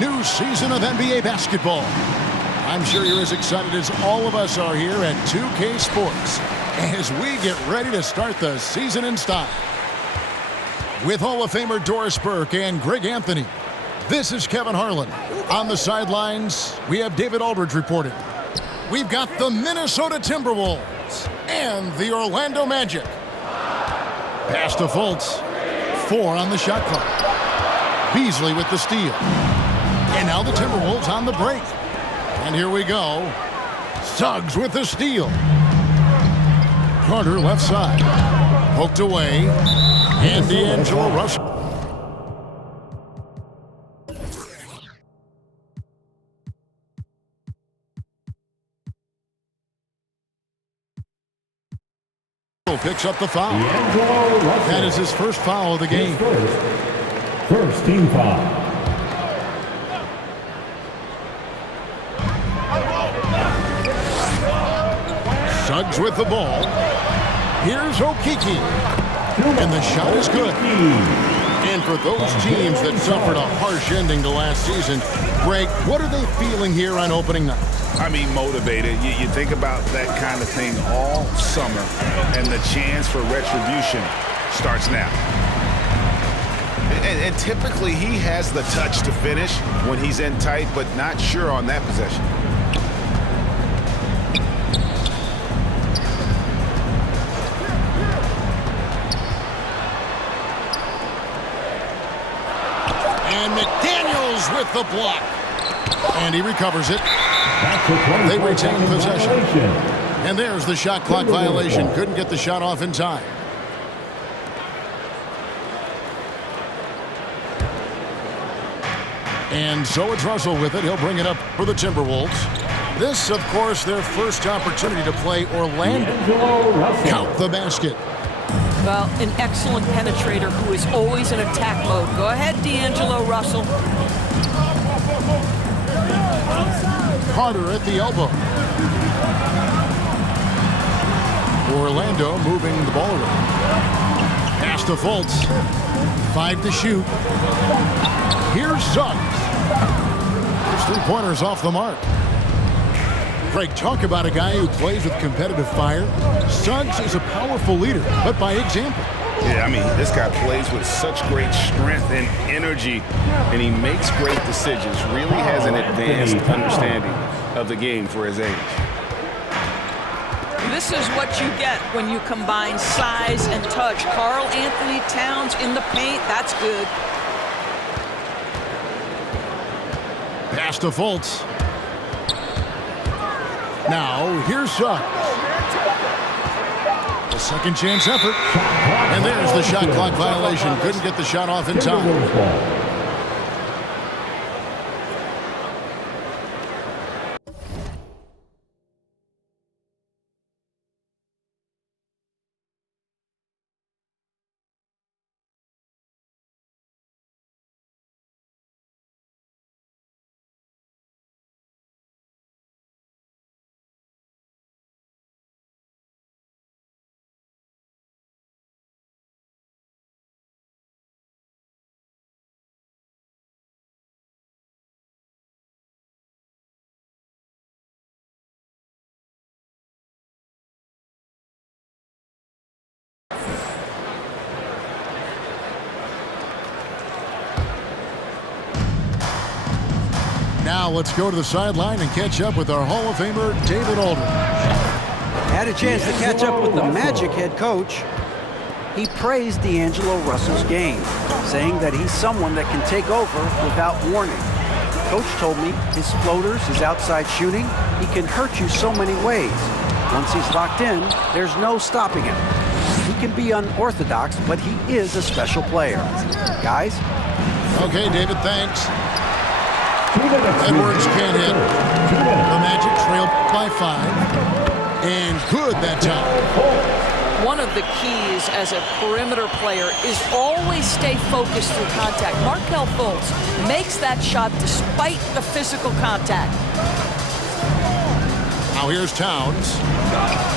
new season of NBA basketball. I'm sure you're as excited as all of us are here at 2K Sports as we get ready to start the season in style. With Hall of Famer Doris Burke and Greg Anthony, this is Kevin Harlan. On the sidelines, we have David Aldridge reporting. We've got the Minnesota Timberwolves and the Orlando Magic. Pass to Fultz. 4 on the shot clock. Beasley with the steal. And now the Timberwolves on the break. And here we go. Suggs with the steal. Carter left side. Poked away. And D'Angelo Russell. Picks up the foul. That is his first foul of the game. First team foul. Suggs with the ball. Here's Okeke. And the shot is good. And for those teams that suffered a harsh ending to last season, Greg, what are they feeling here on opening night? I mean, motivated. You think about that kind of thing all summer, and the chance for retribution starts now. And typically, he has the touch to finish when he's in tight, but not sure on that possession. And McDaniels with the block. And he recovers it. They retain possession. And there's the shot clock violation. Couldn't get the shot off in time. And so it's Russell with it. He'll bring it up for the Timberwolves. This, of course, their first opportunity to play Orlando. Count the basket. Well, an excellent penetrator who is always in attack mode. Go ahead, D'Angelo Russell. Carter at the elbow. Orlando moving the ball around. Pass to Fultz. 5 to shoot. Here's Suggs. There's 3-pointers off the mark. Greg, talk about a guy who plays with competitive fire. Suggs is a powerful leader, but by example. Yeah, I mean, this guy plays with such great strength and energy, and he makes great decisions. Really has an advanced understanding of the game for his age. This is what you get when you combine size and touch. Karl Anthony Towns in the paint, that's good. Pass to Fultz. Now, here's Suggs. A second chance effort. And there's the shot clock violation. Couldn't get the shot off in time. Now let's go to the sideline and catch up with our Hall of Famer, David Aldridge. Had a chance to catch up with the Magic head coach. He praised D'Angelo Russell's game, saying that he's someone that can take over without warning. Coach told me his floaters, his outside shooting, he can hurt you so many ways. Once he's locked in, there's no stopping him. He can be unorthodox, but he is a special player. Guys? Okay, David, thanks. Edwards can't hit. The Magic trail by 5. And good that time. One of the keys as a perimeter player is always stay focused through contact. Markelle Fultz makes that shot despite the physical contact. Now here's Towns.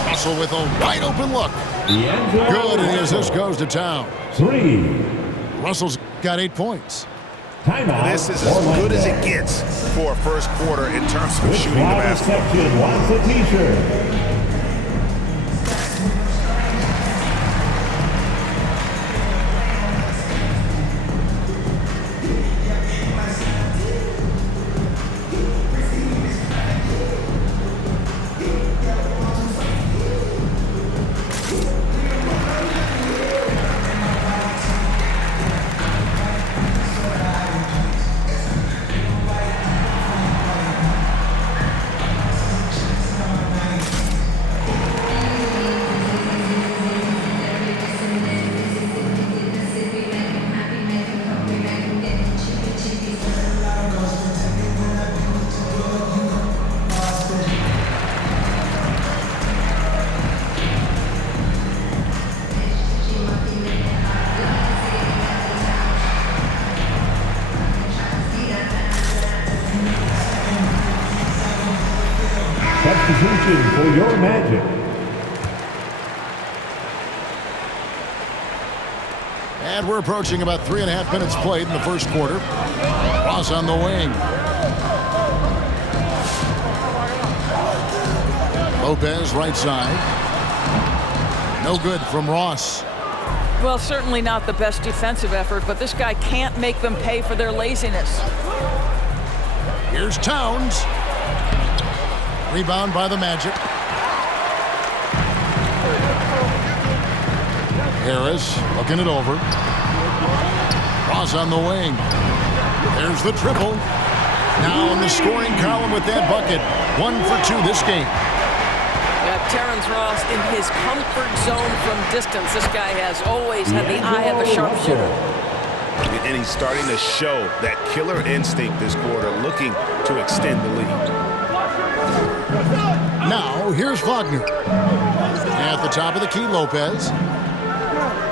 Russell with a wide open look. Good, and as this goes to Towns. 3. Russell's got 8 points. Timeout. This is as good as it gets for a first quarter in terms of shooting the basketball. Section wants a t-shirt. Substitution for your Magic. And we're approaching about 3.5 minutes played in the first quarter. Ross on the wing. Lopez right side. No good from Ross. Well, certainly not the best defensive effort, but this guy can't make them pay for their laziness. Here's Towns. Rebound by the Magic. Harris looking it over. Ross on the wing. There's the triple. Now in the scoring column with that bucket. 1 for 2 this game. Yeah, Terrence Ross in his comfort zone from distance. This guy has always had the eye of a sharpshooter. And he's starting to show that killer instinct this quarter, looking to extend the lead. Now, here's Wagner. At the top of the key, Lopez.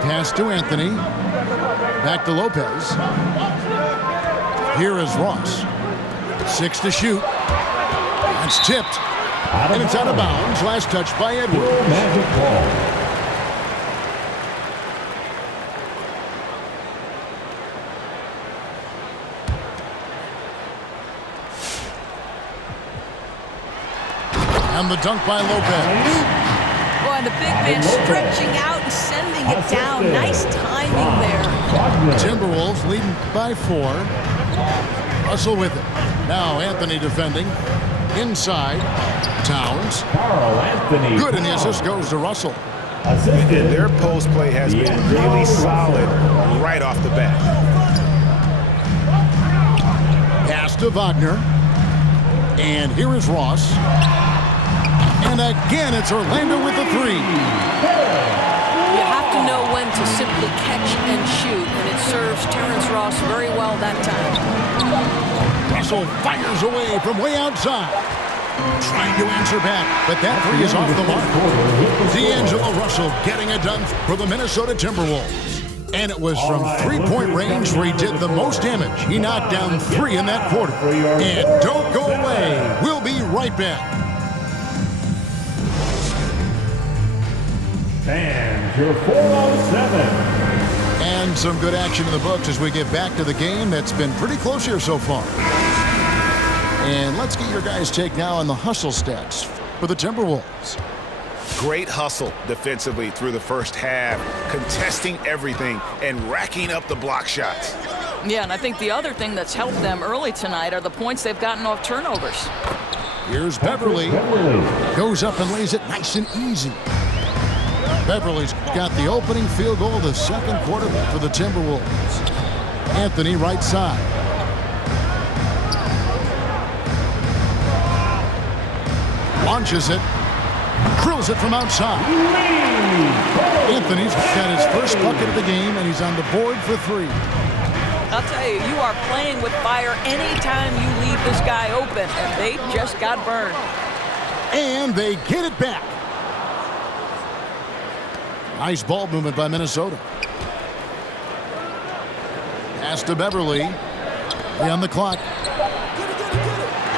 Pass to Anthony. Back to Lopez. Here is Ross. 6 to shoot. That's tipped. And it's out of bounds. Last touch by Edwards. Magic ball. And the dunk by Lopez. Boy, and the big man stretching out and sending it down. Nice timing there. Timberwolves leading by 4. Russell with it. Now Anthony defending. Inside. Towns. Good, and the assist goes to Russell. Their post play has been really solid right off the bat. Pass to Wagner. And here is Ross. And again, it's Orlando with the 3. You have to know when to simply catch and shoot, and it serves Terrence Ross very well that time. Russell fires away from way outside. Trying to answer back, but that 3 is off the mark. D'Angelo Russell getting it done for the Minnesota Timberwolves. And it was from three-point range where he did the most damage. He knocked down 3 in that quarter. And don't go away. We'll be right back. Fans, your 407. And some good action in the books as we get back to the game that's been pretty close here so far. And let's get your guys' take now on the hustle stats for the Timberwolves. Great hustle defensively through the first half, contesting everything and racking up the block shots. Yeah, and I think the other thing that's helped them early tonight are the points they've gotten off turnovers. Here's Beverly. Goes up and lays it nice and easy. Beverly's got the opening field goal of the second quarter for the Timberwolves. Anthony right side. Launches it. Drills it from outside. Anthony's got his first bucket of the game, and he's on the board for 3. I'll tell you, you are playing with fire anytime you leave this guy open, and they just got burned. And they get it back. Nice ball movement by Minnesota. Pass to Beverly. On the clock.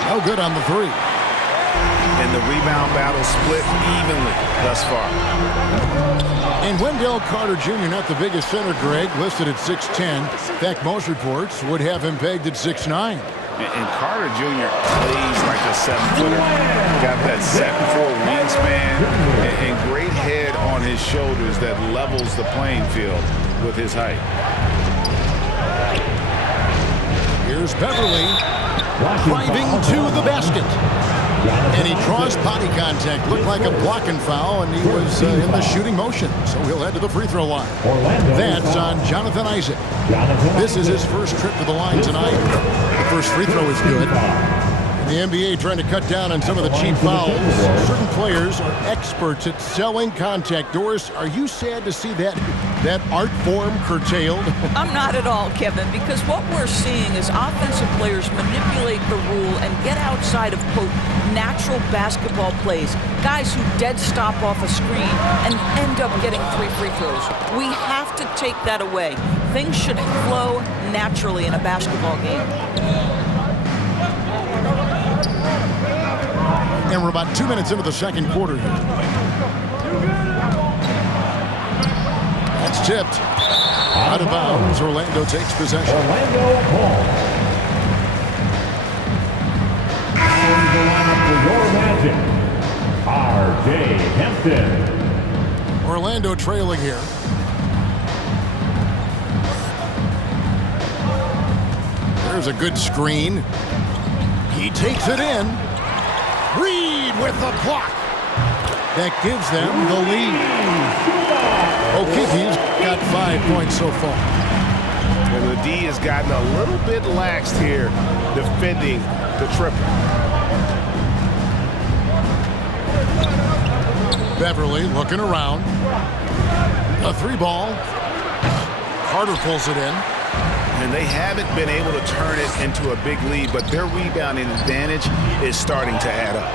No good on the 3. And And the rebound battle split evenly thus far. And Wendell Carter Jr., not the biggest center, Greg, listed at 6'10". In fact, most reports would have him pegged at 6'9". And Carter Jr. plays like a 7-footer. Got that 7'4" wingspan and great head on his shoulders that levels the playing field with his height. Here's Beverly driving to the basket. And he draws body contact. Looked like a blocking foul, and he was in the shooting motion. So he'll head to the free throw line. That's on Jonathan Isaac. This is his first trip to the line tonight. The first free throw is good. The NBA trying to cut down on some of the cheap fouls. Certain players are experts at selling contact. Doris, are you sad to see that art form curtailed? I'm not at all, Kevin, because what we're seeing is offensive players manipulate the rule and get outside of, quote, natural basketball plays. Guys who dead stop off a screen and end up getting 3 free throws. We have to take that away. Things should flow naturally in a basketball game. And we're about 2 minutes into the second quarter here. That's tipped. Out of bounds. Orlando takes possession. Orlando ball. And the lineup for your Magic, R.J. Hampton. Orlando trailing here. There's a good screen. He takes it in. Reed with the block. That gives them the lead. O'Keefe's got 5 points so far. And the D has gotten a little bit laxed here defending the triple. Beverly looking around. A 3-ball. Carter pulls it in. And they haven't been able to turn it into a big lead, but their rebounding advantage is starting to add up.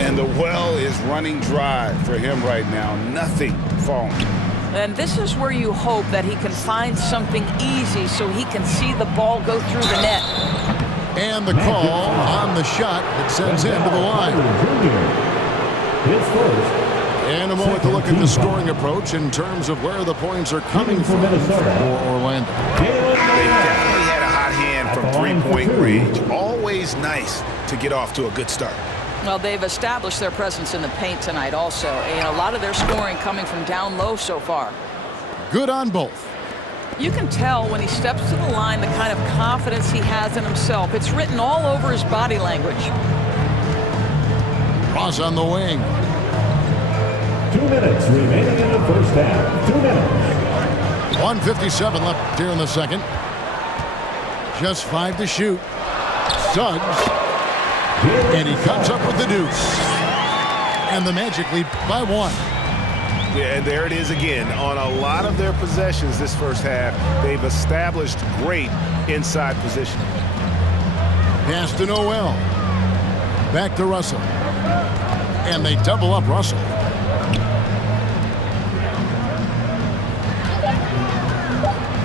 And the well is running dry for him right now. Nothing falling. And this is where you hope that he can find something easy so he can see the ball go through the net. And the call on the shot that sends him to the line. His first. And a moment to look at the scoring approach in terms of where the points are coming from for Orlando. They definitely had a hot hand from 3-point range. Always nice to get off to a good start. Well, they've established their presence in the paint tonight also. And a lot of their scoring coming from down low so far. Good on both. You can tell when he steps to the line the kind of confidence he has in himself. It's written all over his body language. Ross on the wing. 2 minutes remaining in the first half. 2 minutes. 1:57 left here in the second. Just 5 to shoot. Suggs. And he comes up with the deuce. And the Magic lead by 1. Yeah, and there it is again. On a lot of their possessions this first half, they've established great inside position. Pass to Noel. Back to Russell. And they double up Russell.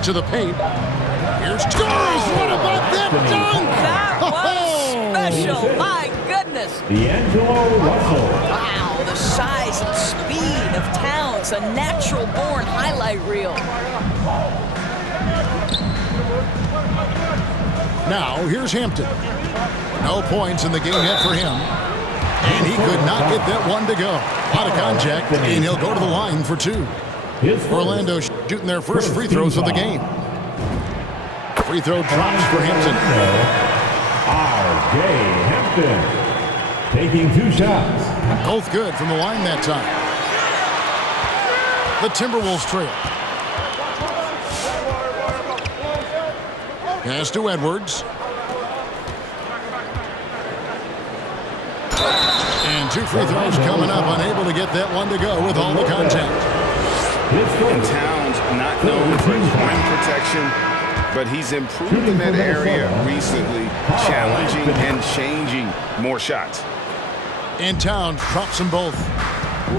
To the paint. Here's Torres. What about that dunk? That was special. My goodness. D'Angelo Russell. Wow, the size and speed of Towns. A natural-born highlight reel. Now, here's Hampton. No points in the game yet for him. And he could not get that one to go. Out of contact, and he'll go to the line for 2. Orlando shooting their first free throws of the game. Free throw drops for Hampton. R.J. Hampton taking 2 shots. Both good from the line that time. The Timberwolves trail. Pass to Edwards. And 2 free throws coming up. Unable to get that one to go with all the contact. And Towns not known for his rim protection, but he's improved in that area recently, challenging and changing more shots. And Towns drops them both.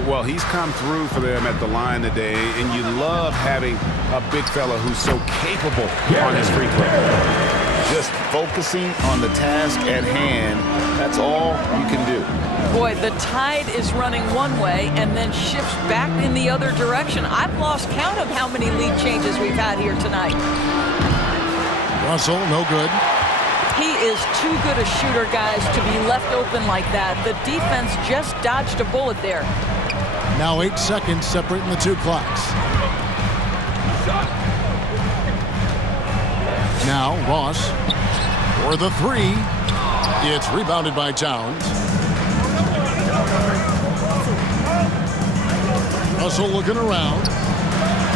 Well, he's come through for them at the line today, and you love having a big fella who's so capable on his free throw. Just focusing on the task at hand, that's all you can do. Boy, the tide is running one way and then shifts back in the other direction. I've lost count of how many lead changes we've had here tonight. Russell, no good. He is too good a shooter, guys, to be left open like that. The defense just dodged a bullet there. Now 8 seconds separating the two clocks. Now Ross for the three. It's rebounded by Towns. Russell looking around.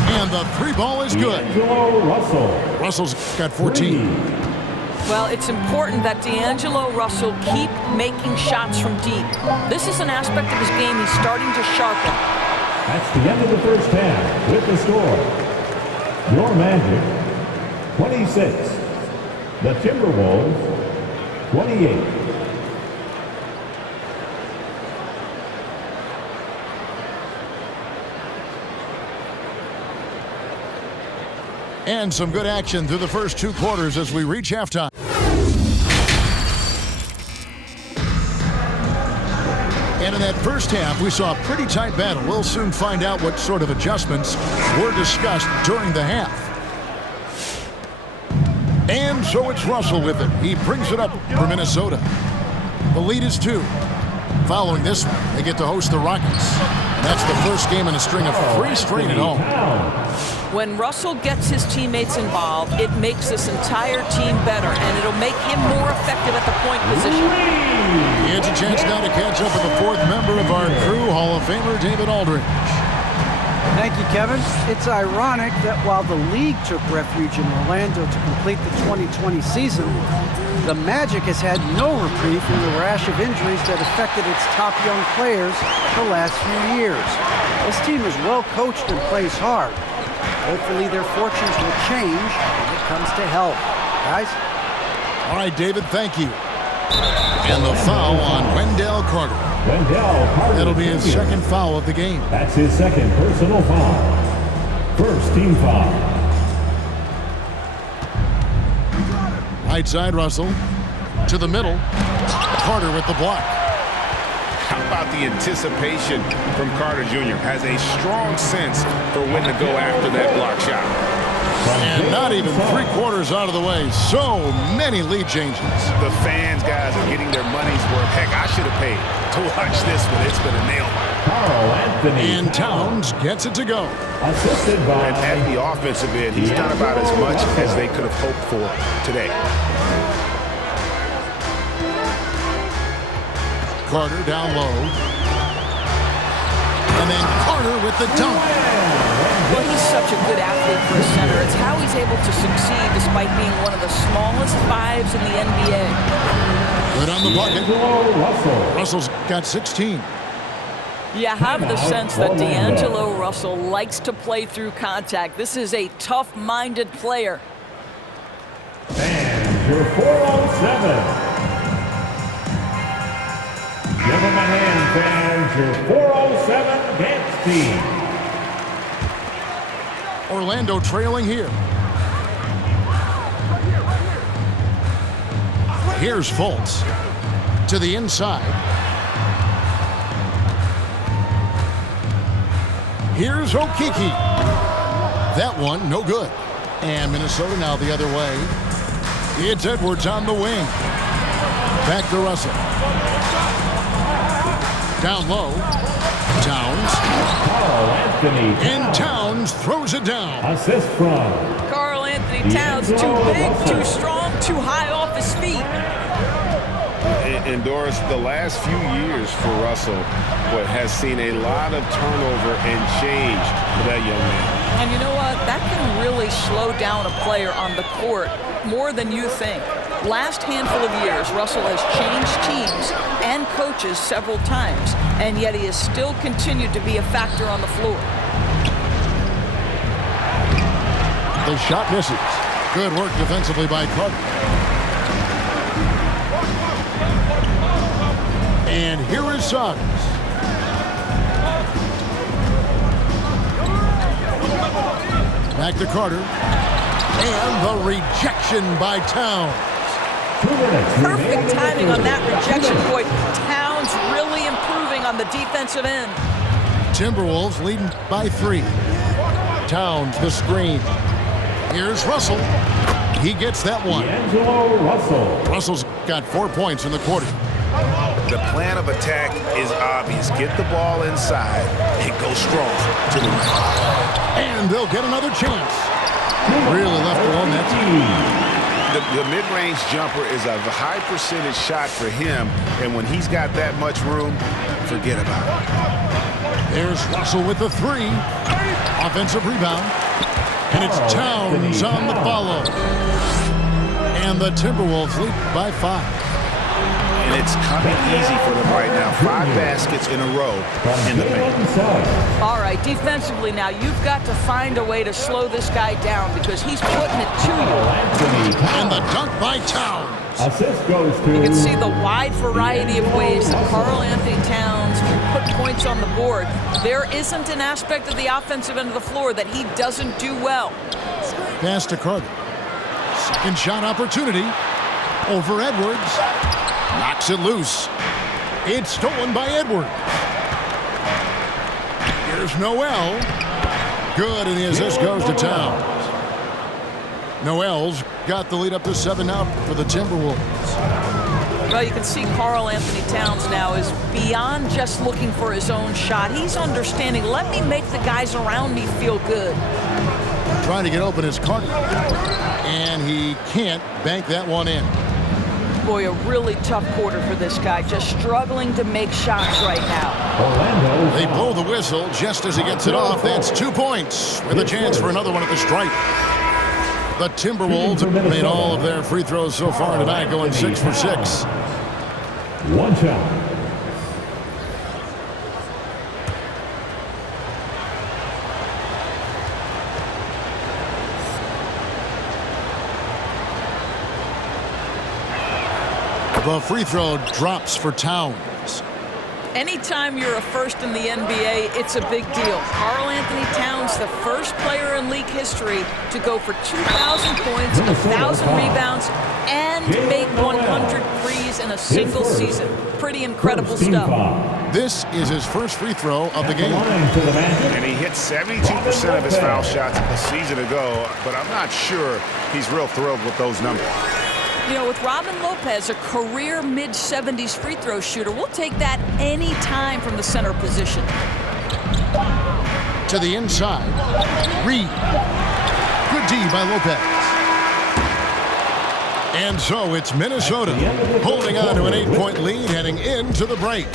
And the three ball is good. Russell's got 14. Well, it's important that D'Angelo Russell keep making shots from deep. This is an aspect of his game he's starting to sharpen. That's the end of the first half with the score. Your Magic, 26. The Timberwolves, 28. And some good action through the first two quarters as we reach halftime. And in that first half, we saw a pretty tight battle. We'll soon find out what sort of adjustments were discussed during the half. And so it's Russell with it. He brings it up for Minnesota. The lead is 2. Following this one, they get to host the Rockets. And that's the first game in a string of 3 straight at home. When Russell gets his teammates involved, it makes this entire team better, and it'll make him more effective at the point position. It's a chance now to catch up with the 4th member of our crew, Hall of Famer David Aldridge. Thank you, Kevin. It's ironic that while the league took refuge in Orlando to complete the 2020 season, the Magic has had no reprieve from the rash of injuries that affected its top young players the last few years. This team is well coached and plays hard. Hopefully their fortunes will change when it comes to health. Guys? All right, David, thank you. And the foul on Wendell Carter. That'll be his second foul of the game. That's his second personal foul. First team foul. Right side, Russell. To the middle. Carter with the block. How about the anticipation from Carter Jr.? Has a strong sense for when to go after that block shot. And not even 3/4 out of the way. So many lead changes. The fans, guys, are getting their money's worth. Heck, I should have paid to watch this one. It's been a nail biter. And Towns gets it to go. Assisted by. And at the offensive end, he's done about as much as they could have hoped for today. Carter down low. And then Carter with the dunk. Well, he's such a good athlete for a center. It's how he's able to succeed despite being one of the smallest 5s in the NBA. Good on the bucket. Russell's got 16. You have the sense that D'Angelo Russell likes to play through contact. This is a tough-minded player. And your 407. Give him a hand, fans. Your 407 dance team. Orlando trailing here. Here's Fultz to the inside. Here's Okeke. That one, no good. And Minnesota now the other way. It's Edwards on the wing. Back to Russell. Down low. Towns. And Towns throws it down. Assist from Karl Anthony Towns, too big, too strong, too high off his feet. And Doris, the last few years for Russell has seen a lot of turnover and change for that young man. And you know what? That can really slow down a player on the court more than you think. Last handful of years, Russell has changed teams and coaches several times, and yet he has still continued to be a factor on the floor. The shot misses. Good work defensively by Carter. And here is Suggs. Back to Carter. And the rejection by Towns. 2 minutes. Perfect timing on that rejection, boy. Towns really improving on the defensive end. Timberwolves leading by 3. Towns, the screen. Here's Russell. He gets that one. D'Angelo Russell. Russell's got 4 points in the quarter. The plan of attack is obvious. Get the ball inside and go strong to the rim. And they'll get another chance. Really left alone that time. The mid-range jumper is a high percentage shot for him, and when he's got that much room, forget about it. There's Russell with the 3. Offensive rebound. And it's Towns on the follow. And the Timberwolves lead by 5. And it's coming easy for them right now. 5 baskets in a row in the paint. All right, defensively now, you've got to find a way to slow this guy down because he's putting it to you. And the dunk by Towns. Assist goes to... You can see the wide variety of ways that Karl Anthony Towns can put points on the board. There isn't an aspect of the offensive end of the floor that he doesn't do well. Pass to Carter. Second shot opportunity. Over Edwards. Knocks it loose. It's stolen by Edwards. Here's Noel. Good, and the assist goes to Towns. Noel's got the lead up to 7 now for the Timberwolves. Well, you can see Karl Anthony Towns now is beyond just looking for his own shot. He's understanding, let me make the guys around me feel good. Trying to get open is Carter. And he can't bank that one in. Boy, a really tough quarter for this guy. Just struggling to make shots right now. They blow the whistle just as he gets it off. That's 2 points with a chance for another one at the stripe. The Timberwolves have made all of their free throws so far tonight, going 6 for 6. 1 shot. The free throw drops for Towns. Anytime you're a first in the NBA, it's a big deal. Karl Anthony Towns, the first player in league history to go for 2,000 points, 1,000 rebounds, and make 100 threes in a single season. Pretty incredible stuff. This is his first free throw of the game. And he hit 72% of his foul shots a season ago, but I'm not sure he's real thrilled with those numbers. You know, with Robin Lopez, a career mid-70s free throw shooter, we'll take that any time from the center position. To the inside. Reed. Good D by Lopez. And so it's Minnesota holding on to an 8-point lead heading into the break.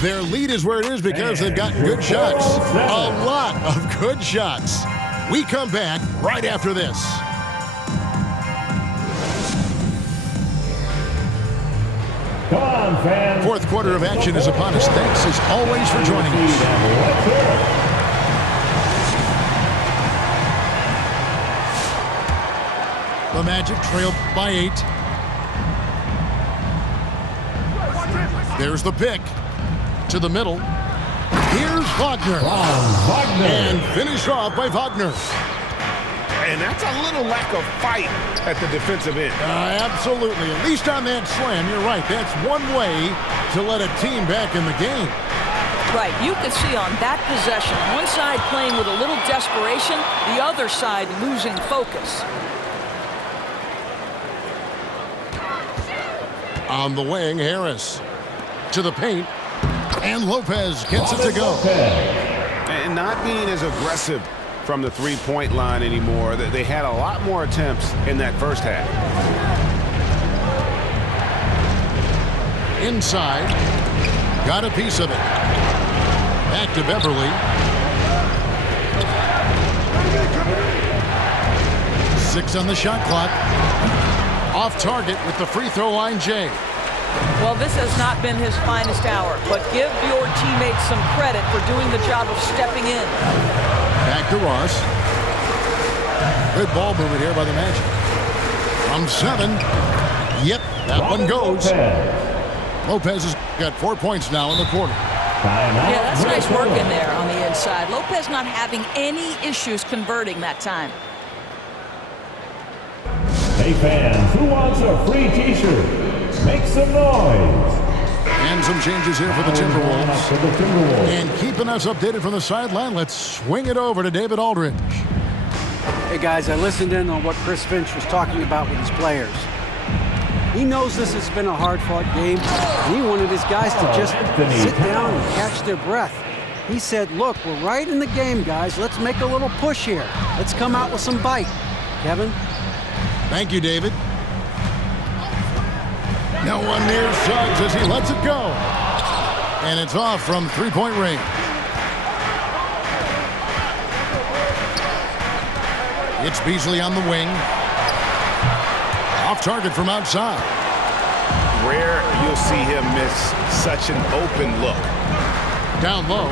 Their lead is where it is because they've gotten good shots. A lot of good shots. We come back right after this. Come on, fans. Fourth quarter of action is upon us. Thanks as always for joining us. The Magic trail by 8. There's the pick. To the middle. Here's Wagner. And finished off by Wagner. And that's a little lack of fight at the defensive end. Absolutely. At least on that slam, you're right. That's one way to let a team back in the game. Right. You can see on that possession, one side playing with a little desperation, the other side losing focus. On the wing, Harris. To the paint. And Lopez gets it to go. And not being as aggressive from the three-point line anymore. They had a lot more attempts in that first half. Inside. Got a piece of it. Back to Beverly. 6 on the shot clock. Off target with the free throw line, Jay. Well, this has not been his finest hour, but give your teammates some credit for doing the job of stepping in. Back to Ross. Good ball movement here by the Magic. From 7. Yep, that one goes. Lopez has got 4 points now in the quarter. Yeah, that's nice work in there on the inside. Lopez not having any issues converting that time. Hey fans, who wants a free t-shirt? Make some noise. And some changes here for the Timberwolves. And keeping us updated from the sideline, let's swing it over to David Aldridge. Hey guys, I listened in on what Chris Finch was talking about with his players. He knows this has been a hard-fought game, and he wanted his guys to just sit down and catch their breath. He said, look, we're right in the game, guys. Let's make a little push here. Let's come out with some bite. Kevin? Thank you, David. No one near Suggs as he lets it go. And it's off from three-point range. It's Beasley on the wing. Off target from outside. Rare you'll see him miss such an open look. Down low.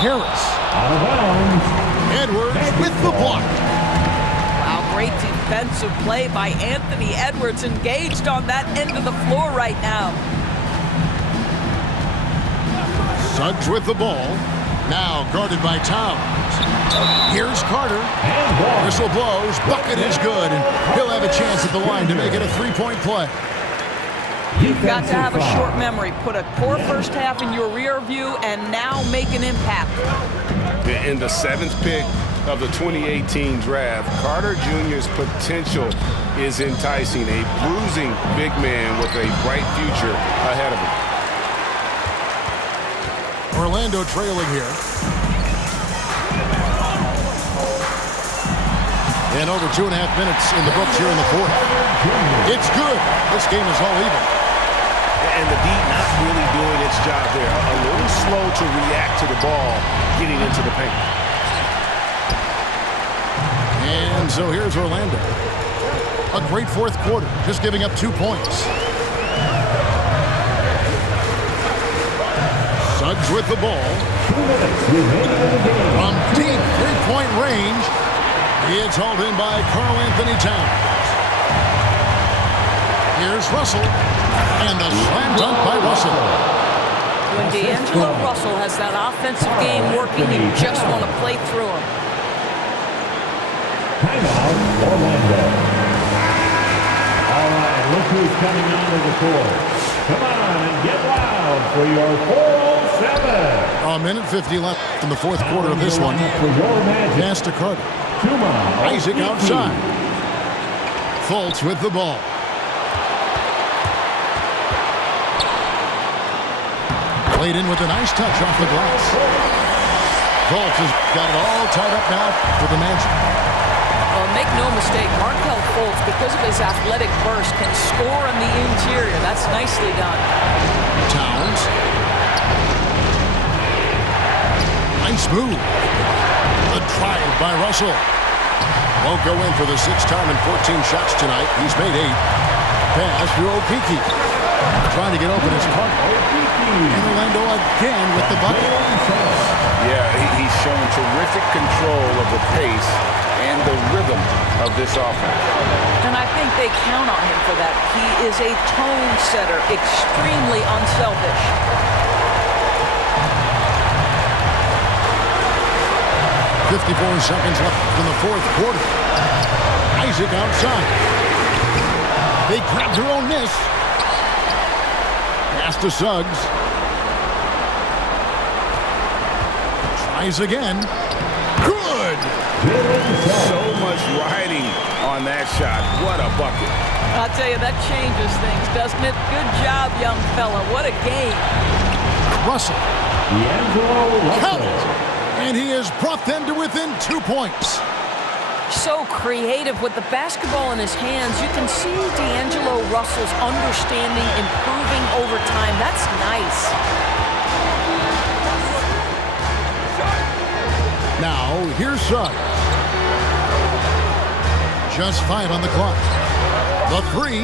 Harris. Out of bounds. Edwards with the block. Wow, great defensive play by Anthony Edwards, engaged on that end of the floor right now. Suggs with the ball. Now guarded by Towns. Here's Carter. Whistle blows. Bucket is good. And he'll have a chance at the line to make it a three-point play. You've got to have a short memory. Put a poor first half in your rear view and now make an impact. In the 7th pick of the 2018 draft, Carter Jr.'s potential is enticing. A bruising big man with a bright future ahead of him. Orlando trailing here. And over 2.5 minutes in the books here in the fourth. It's good. This game is all even. And the D not really doing its job there. A little slow to react to the ball getting into the paint. And so here's Orlando. A great fourth quarter, just giving up 2 points. Suggs with the ball. From deep three-point range, it's hauled in by Karl-Anthony Towns. Here's Russell, and the slam dunk by Russell. When D'Angelo Russell has that offensive game working, you just want to play through him. Timeout, Orlando. All right, look who's coming onto the court. Come on and get loud for your 407. A minute 50 left in the fourth quarter of this one. Pass to Carter. Isaac outside. Fultz with the ball. Played in with a nice touch off the glass. Fultz has got it all tied up now for the Magic. Well, make no mistake, Markelle Fultz, because of his athletic burst, can score on the interior. That's nicely done. Towns. Nice move. The drive by Russell. Won't go in for the 6th time in 14 shots tonight. He's made 8. Pass to Okeke. Trying to get open his Carter. And Orlando again with the bucket. Yeah, he's shown terrific control of the pace and the rhythm of this offense. And I think they count on him for that. He is a tone setter, extremely unselfish. .54 seconds left in the fourth quarter. Isaac outside. They grab their own miss. Pass to Suggs. Tries again. Good! So much riding on that shot. What a bucket. I'll tell you, that changes things, doesn't it? Good job, young fella. What a game. Russell. Count it! And he has brought them to within 2 points. So creative with the basketball in his hands. You can see D'Angelo Russell's understanding improving over time. That's nice. Now, here's Suggs. Just 5 on the clock. The 3.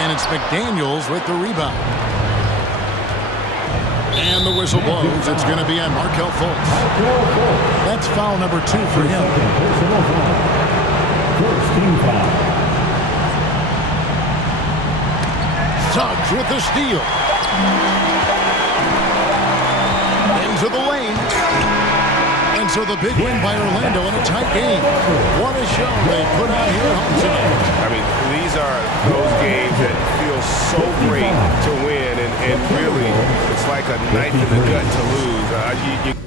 And it's McDaniels with the rebound. And the whistle blows. It's going to be on Markelle Fultz. That's foul number 2 for him. First team foul. Suggs with the steal. Into the lane. And So the big win by Orlando in a tight game. What a show they put out here at home tonight. I mean, these are those games that feel so great to win, and really, it's like a knife in the gut to lose. You